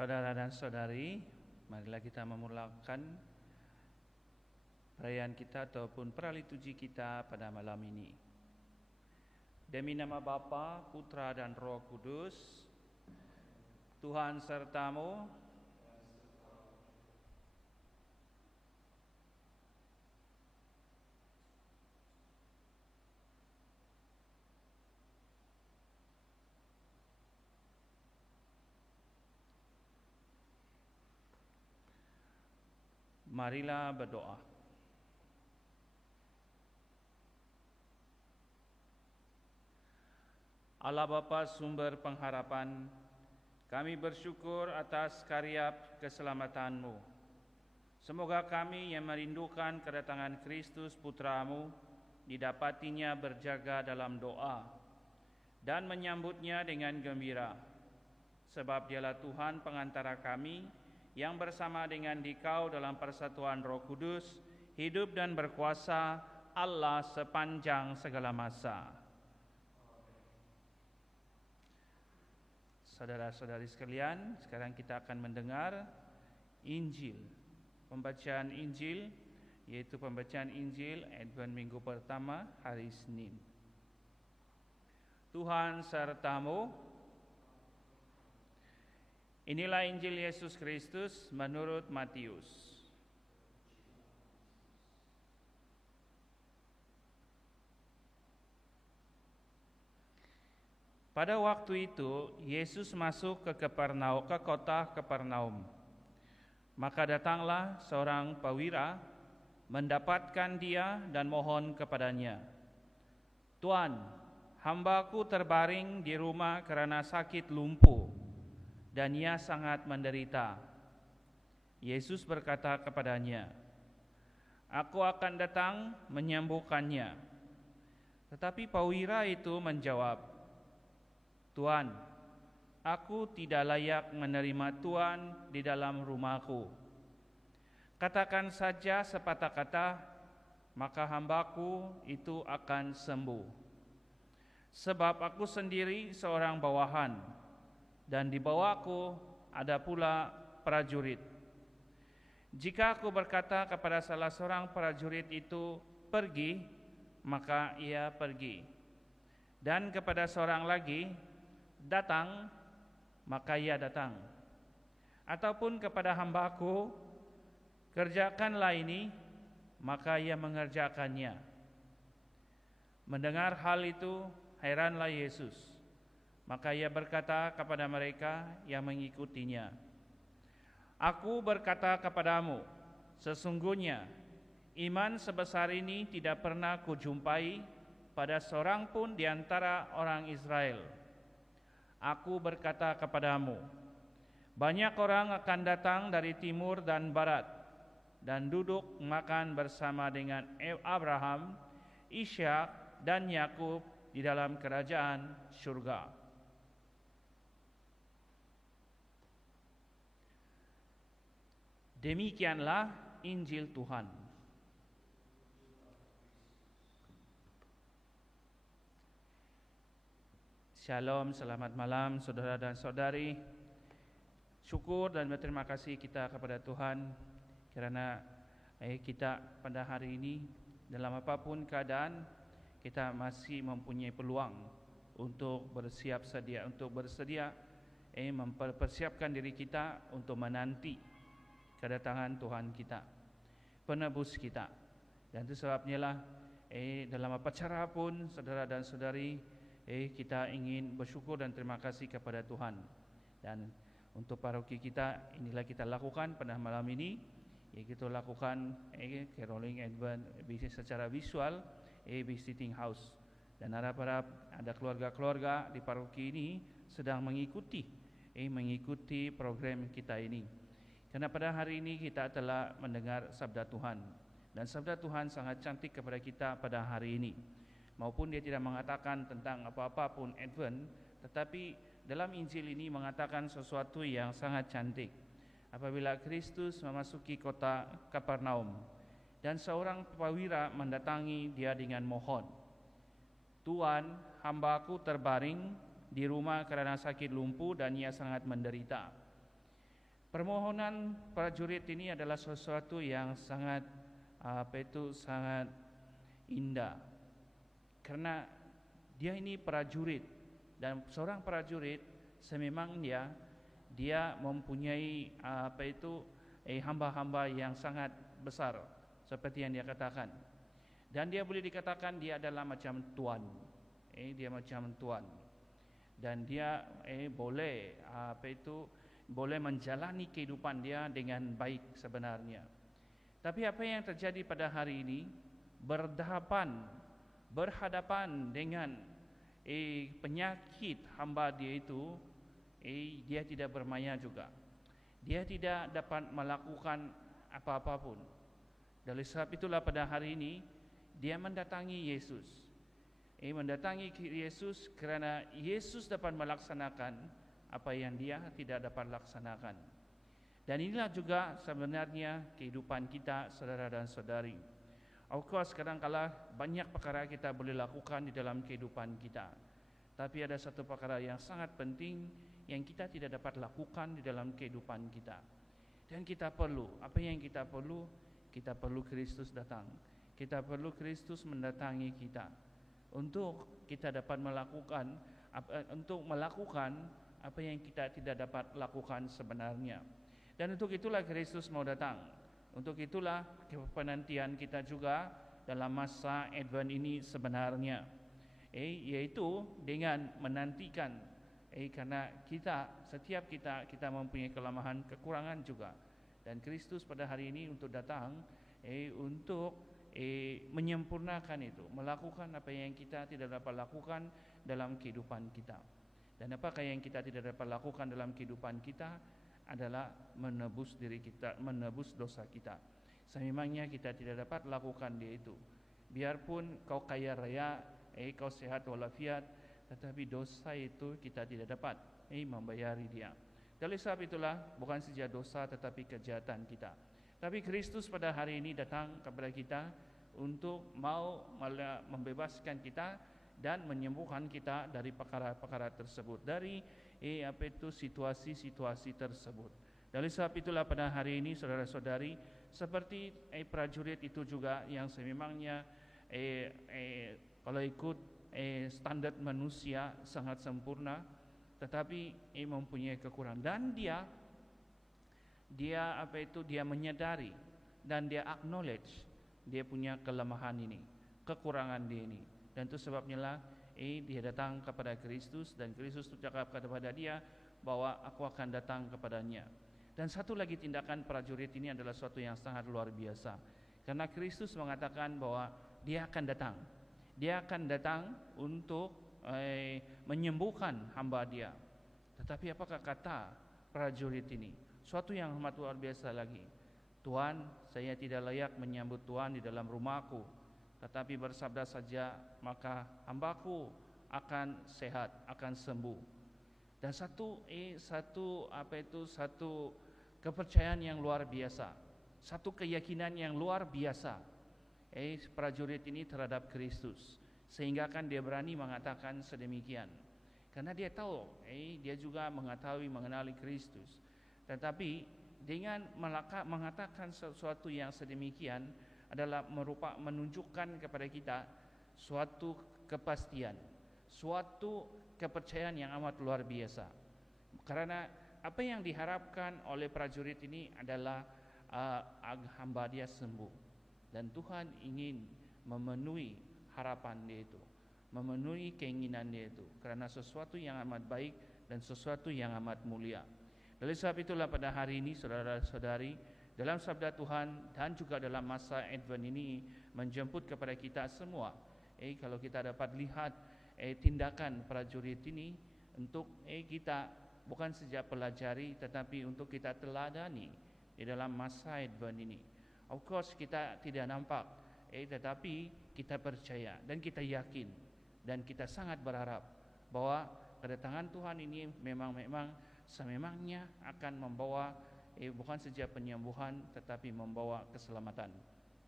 Saudara dan saudari, marilah kita memulakan perayaan kita ataupun praliturgi kita pada malam ini. Demi nama Bapa, Putra dan Roh Kudus, Tuhan sertamu. Marilah berdoa. Allah Bapa sumber pengharapan, kami bersyukur atas karya keselamatan-Mu. Semoga kami yang merindukan kedatangan Kristus Putra-Mu didapatinya berjaga dalam doa dan menyambutnya dengan gembira. Sebab Dialah Tuhan pengantara kami yang bersama dengan Dikau dalam persatuan Roh Kudus, hidup dan berkuasa Allah sepanjang segala masa. Saudara-saudari sekalian, sekarang kita akan mendengar Injil. Pembacaan Injil, yaitu pembacaan Injil Advent minggu pertama hari Senin. Tuhan sertamu. Inilah Injil Yesus Kristus menurut Matius. Pada waktu itu, Yesus masuk ke kota Kapernaum. Maka datanglah seorang perwira mendapatkan dia dan mohon kepadanya, "Tuan, hambaku terbaring di rumah karena sakit lumpuh, dan ia sangat menderita." Yesus berkata kepadanya, "Aku akan datang menyembuhkannya." Tetapi perwira itu menjawab, "Tuan, aku tidak layak menerima Tuan di dalam rumahku. Katakan saja sepatah kata, maka hambaku itu akan sembuh. Sebab aku sendiri seorang bawahan, dan di bawahku ada pula prajurit. Jika aku berkata kepada salah seorang prajurit itu, 'Pergi,' maka ia pergi. Dan kepada seorang lagi, 'Datang,' maka ia datang. Ataupun kepada hambaku, 'Kerjakanlah ini,' maka ia mengerjakannya." Mendengar hal itu, heranlah Yesus. Maka ia berkata kepada mereka yang mengikutinya, "Aku berkata kepadamu, sesungguhnya iman sebesar ini tidak pernah kujumpai pada seorang pun di antara orang Israel. Aku berkata kepadamu, banyak orang akan datang dari timur dan barat dan duduk makan bersama dengan Abraham, Ishak, dan Yakub di dalam kerajaan surga." Demikianlah Injil Tuhan. Shalom, selamat malam saudara dan saudari. Syukur dan berterima kasih kita kepada Tuhan karena kita pada hari ini dalam apapun keadaan kita masih mempunyai peluang untuk bersedia mempersiapkan diri kita untuk menanti kedatangan Tuhan kita, penebus kita. Dan itu sebabnya lah dalam apa cara pun saudara dan saudari kita ingin bersyukur dan terima kasih kepada Tuhan. Dan untuk paroki kita, inilah kita lakukan pada malam ini, kita lakukan caroling Advent secara visual, visiting house. Dan harap-harap ada keluarga-keluarga di paroki ini sedang mengikuti program kita ini. Karena pada hari ini kita telah mendengar sabda Tuhan, dan sabda Tuhan sangat cantik kepada kita pada hari ini. Maupun dia tidak mengatakan tentang apa-apa pun Advent, tetapi dalam Injil ini mengatakan sesuatu yang sangat cantik. Apabila Kristus memasuki kota Kapernaum, dan seorang perwira mendatangi dia dengan mohon, "Tuan, hambaku terbaring di rumah karena sakit lumpuh dan ia sangat menderita." Permohonan prajurit ini adalah sesuatu yang sangat sangat indah, karena dia ini prajurit, dan seorang prajurit sememangnya dia mempunyai hamba-hamba yang sangat besar, seperti yang dia katakan, dan dia boleh dikatakan dia adalah macam tuan, dia macam tuan, dan dia boleh menjalani kehidupan dia dengan baik sebenarnya. Tapi apa yang terjadi pada hari ini, berhadapan dengan penyakit hamba dia itu, dia tidak bermaya juga. Dia tidak dapat melakukan apa-apa pun. Dari sebab itulah pada hari ini dia mendatangi Yesus. Mendatangi Yesus kerana Yesus dapat melaksanakan apa yang dia tidak dapat laksanakan. Dan inilah juga sebenarnya kehidupan kita, saudara dan saudari. Of course, kadang-kala banyak perkara kita boleh lakukan di dalam kehidupan kita, tapi ada satu perkara yang sangat penting yang kita tidak dapat lakukan di dalam kehidupan kita. Dan kita perlu, apa yang kita perlu? Kita perlu Kristus datang. Kita perlu Kristus mendatangi kita untuk kita dapat melakukan apa yang kita tidak dapat lakukan sebenarnya. Dan untuk itulah Kristus mau datang. Untuk itulah penantian kita juga dalam masa Advent ini sebenarnya, yaitu dengan menantikan, karena setiap kita mempunyai kelemahan, kekurangan juga, dan Kristus pada hari ini untuk datang untuk menyempurnakan itu, melakukan apa yang kita tidak dapat lakukan dalam kehidupan kita. Dan apakah yang kita tidak dapat lakukan dalam kehidupan kita adalah menebus diri kita, menebus dosa kita. Sememangnya kita tidak dapat lakukan dia itu. Biarpun kau kaya raya, kau sehat walafiat, tetapi dosa itu kita tidak dapat membayari dia. Dari sebab itulah bukan saja dosa tetapi kejahatan kita. Tapi Kristus pada hari ini datang kepada kita untuk mau membebaskan kita dan menyembuhkan kita dari perkara-perkara tersebut, dari situasi-situasi tersebut. Dari sebab itulah pada hari ini saudara-saudari, seperti prajurit itu juga yang sememangnya kalau ikut standar manusia sangat sempurna, tetapi mempunyai kekurangan, dan dia menyadari dan dia acknowledge dia punya kelemahan ini, kekurangan dia ini. Dan itu sebabnya lah dia datang kepada Kristus, dan Kristus bercakap kepada dia bahwa aku akan datang kepadanya. Dan satu lagi tindakan prajurit ini adalah sesuatu yang sangat luar biasa, karena Kristus mengatakan bahwa dia akan datang. Dia akan datang untuk menyembuhkan hamba dia. Tetapi apakah kata prajurit ini? Suatu yang amat luar biasa lagi. Tuhan, saya tidak layak menyambut Tuhan di dalam rumahku, tetapi bersabda saja maka hambaku akan sehat, akan sembuh. Dan satu kepercayaan yang luar biasa, satu keyakinan yang luar biasa prajurit ini terhadap Kristus, sehingga kan dia berani mengatakan sedemikian, karena dia tahu dia juga mengetahui mengenali Kristus. Tetapi dengan mengatakan sesuatu yang sedemikian adalah menunjukkan kepada kita suatu kepastian, suatu kepercayaan yang amat luar biasa. Karena apa yang diharapkan oleh prajurit ini adalah hamba dia sembuh, dan Tuhan ingin memenuhi harapan dia itu, memenuhi keinginan dia itu, karena sesuatu yang amat baik dan sesuatu yang amat mulia. Oleh sebab itulah pada hari ini saudara-saudari, dalam sabda Tuhan dan juga dalam masa Advent ini menjemput kepada kita semua, kalau kita dapat lihat tindakan prajurit ini untuk kita bukan saja pelajari, tetapi untuk kita teladani di dalam masa Advent ini. Of course kita tidak nampak, tetapi kita percaya dan kita yakin dan kita sangat berharap bahwa kedatangan Tuhan ini memang sememangnya akan membawa bukan saja penyembuhan tetapi membawa keselamatan.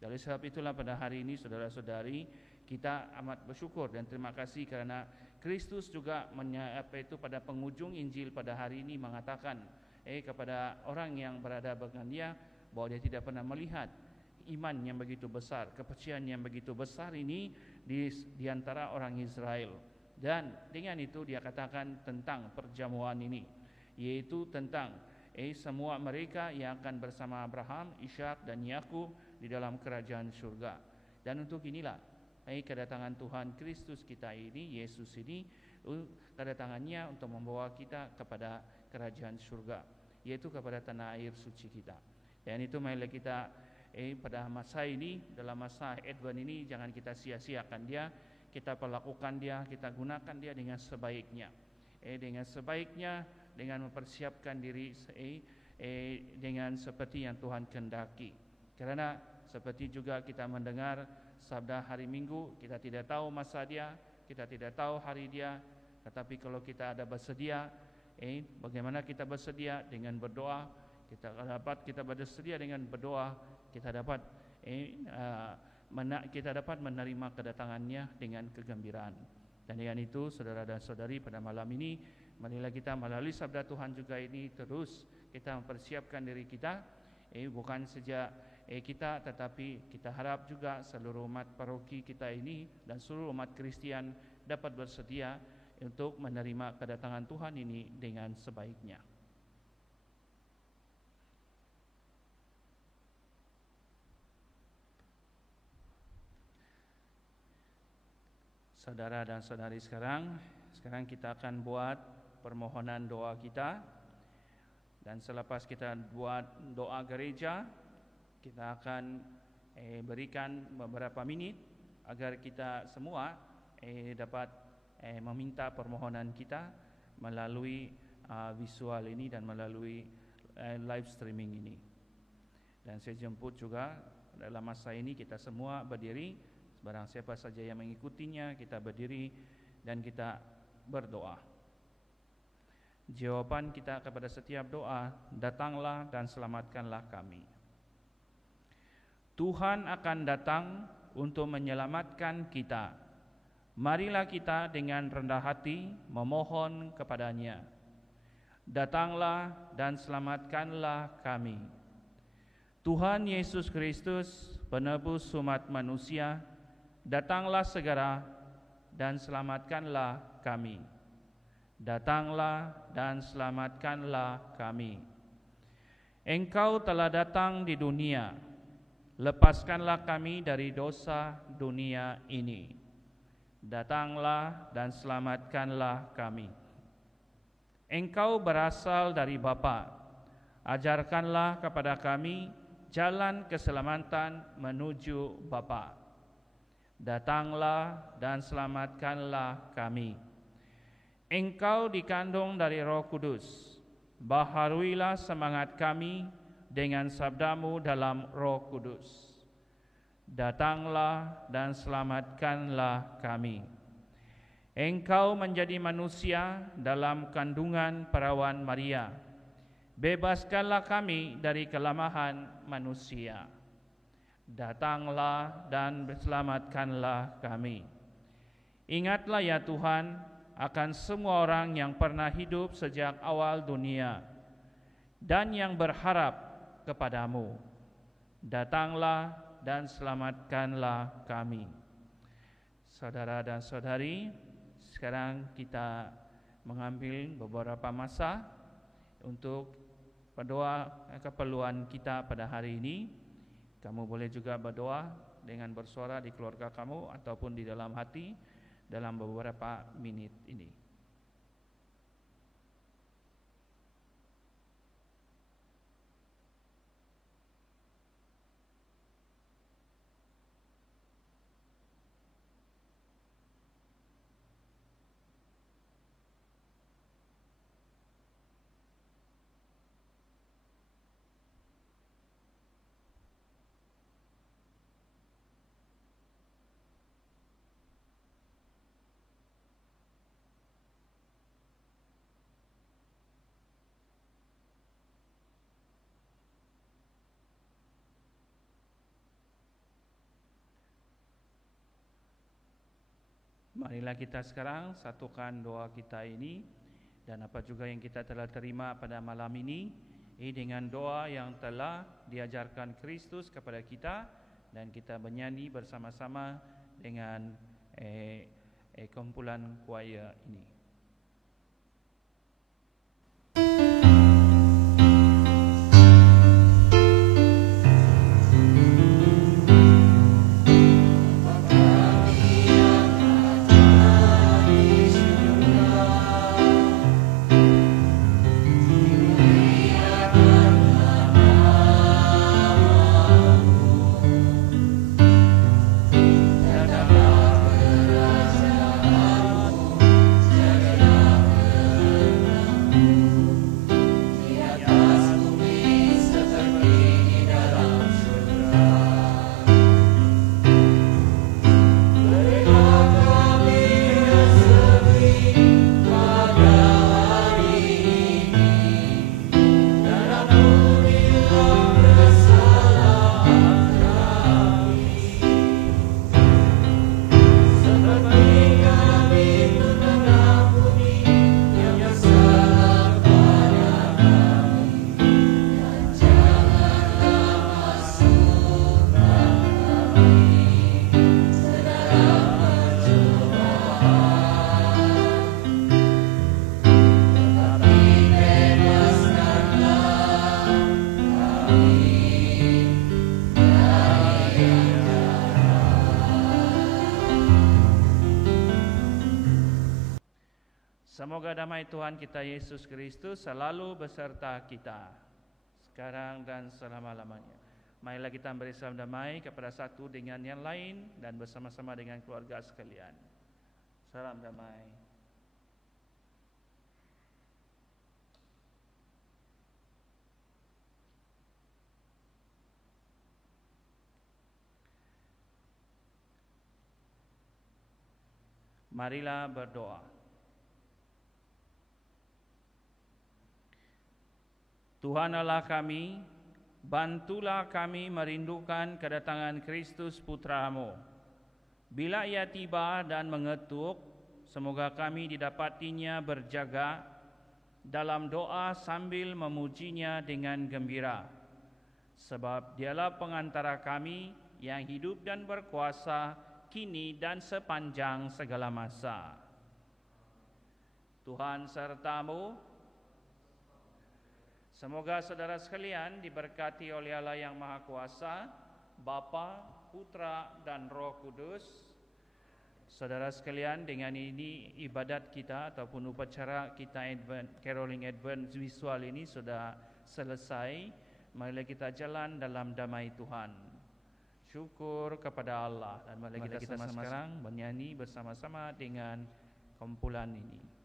Dari sebab itulah pada hari ini saudara-saudari, kita amat bersyukur dan terima kasih karena Kristus juga pada penghujung Injil pada hari ini mengatakan kepada orang yang berada dengan dia, bahwa dia tidak pernah melihat iman yang begitu besar, kepercayaan yang begitu besar ini di antara orang Israel. Dan dengan itu dia katakan tentang perjamuan ini, yaitu tentang semua mereka yang akan bersama Abraham, Ishak dan Yakub di dalam kerajaan surga. Dan untuk inilah kedatangan Tuhan Kristus kita ini, Yesus ini, kedatangannya untuk membawa kita kepada kerajaan surga, yaitu kepada tanah air suci kita. Dan itu marilah kita pada masa ini, dalam masa Advent ini, jangan kita sia-siakan dia, kita perlakukan dia, kita gunakan dia dengan sebaiknya, dengan mempersiapkan diri dengan seperti yang Tuhan kehendaki. Karena seperti juga kita mendengar sabda hari Minggu, kita tidak tahu masa dia, kita tidak tahu hari dia, tetapi kalau kita ada bersedia, bagaimana kita bersedia dengan berdoa, kita bersedia dengan berdoa, kita dapat menerima kedatangannya dengan kegembiraan. Dan dengan itu, saudara dan saudari, pada malam ini, marilah kita melalui sabda Tuhan juga ini terus kita mempersiapkan diri kita, bukan saja kita, tetapi kita harap juga seluruh umat paroki kita ini dan seluruh umat Kristian dapat bersedia untuk menerima kedatangan Tuhan ini dengan sebaiknya. Saudara dan saudari, sekarang kita akan buat permohonan doa kita. Dan selepas kita buat doa gereja, kita akan berikan beberapa menit agar kita semua dapat meminta permohonan kita melalui visual ini dan melalui live streaming ini. Dan saya jemput juga dalam masa ini kita semua berdiri, barang siapa saja yang mengikutinya, kita berdiri dan kita berdoa. Jawaban kita kepada setiap doa, datanglah dan selamatkanlah kami. Tuhan akan datang untuk menyelamatkan kita. Marilah kita dengan rendah hati memohon kepadanya. Datanglah dan selamatkanlah kami. Tuhan Yesus Kristus, penebus umat manusia, datanglah segera dan selamatkanlah kami. Datanglah dan selamatkanlah kami. Engkau telah datang di dunia, lepaskanlah kami dari dosa dunia ini. Datanglah dan selamatkanlah kami. Engkau berasal dari Bapa, ajarkanlah kepada kami jalan keselamatan menuju Bapa. Datanglah dan selamatkanlah kami. Engkau dikandung dari Roh Kudus, baharuilah semangat kami dengan sabdamu dalam Roh Kudus. Datanglah dan selamatkanlah kami. Engkau menjadi manusia dalam kandungan perawan Maria. Bebaskanlah kami dari kelemahan manusia. Datanglah dan selamatkanlah kami. Ingatlah ya Tuhan akan semua orang yang pernah hidup sejak awal dunia dan yang berharap kepadamu. Datanglah dan selamatkanlah kami. Saudara dan saudari, sekarang kita mengambil beberapa masa untuk berdoa keperluan kita pada hari ini. Kamu boleh juga berdoa dengan bersuara di keluarga kamu ataupun di dalam hati dalam beberapa menit ini. Marilah kita sekarang satukan doa kita ini Dan apa juga yang kita telah terima pada malam ini, dengan doa yang telah diajarkan Kristus kepada kita, dan kita menyanyi bersama-sama dengan kumpulan choir ini. Semoga damai Tuhan kita Yesus Kristus selalu beserta kita, sekarang dan selama-lamanya. Marilah kita beri salam damai kepada satu dengan yang lain dan bersama-sama dengan keluarga sekalian. Salam damai. Marilah berdoa. Tuhan Allah kami, bantulah kami merindukan kedatangan Kristus Putra-Mu. Bila Ia tiba dan mengetuk, semoga kami didapatinya berjaga dalam doa sambil memujinya dengan gembira. Sebab Dialah pengantara kami yang hidup dan berkuasa kini dan sepanjang segala masa. Tuhan serta-Mu. Semoga saudara sekalian diberkati oleh Allah yang Maha Kuasa, Bapa, Putra, dan Roh Kudus. Saudara sekalian, dengan ini ibadat kita ataupun upacara kita Caroling Advent visual ini sudah selesai. Marilah kita jalan dalam damai Tuhan. Syukur kepada Allah, dan marilah kita sekarang menyanyi bersama-sama dengan kumpulan ini.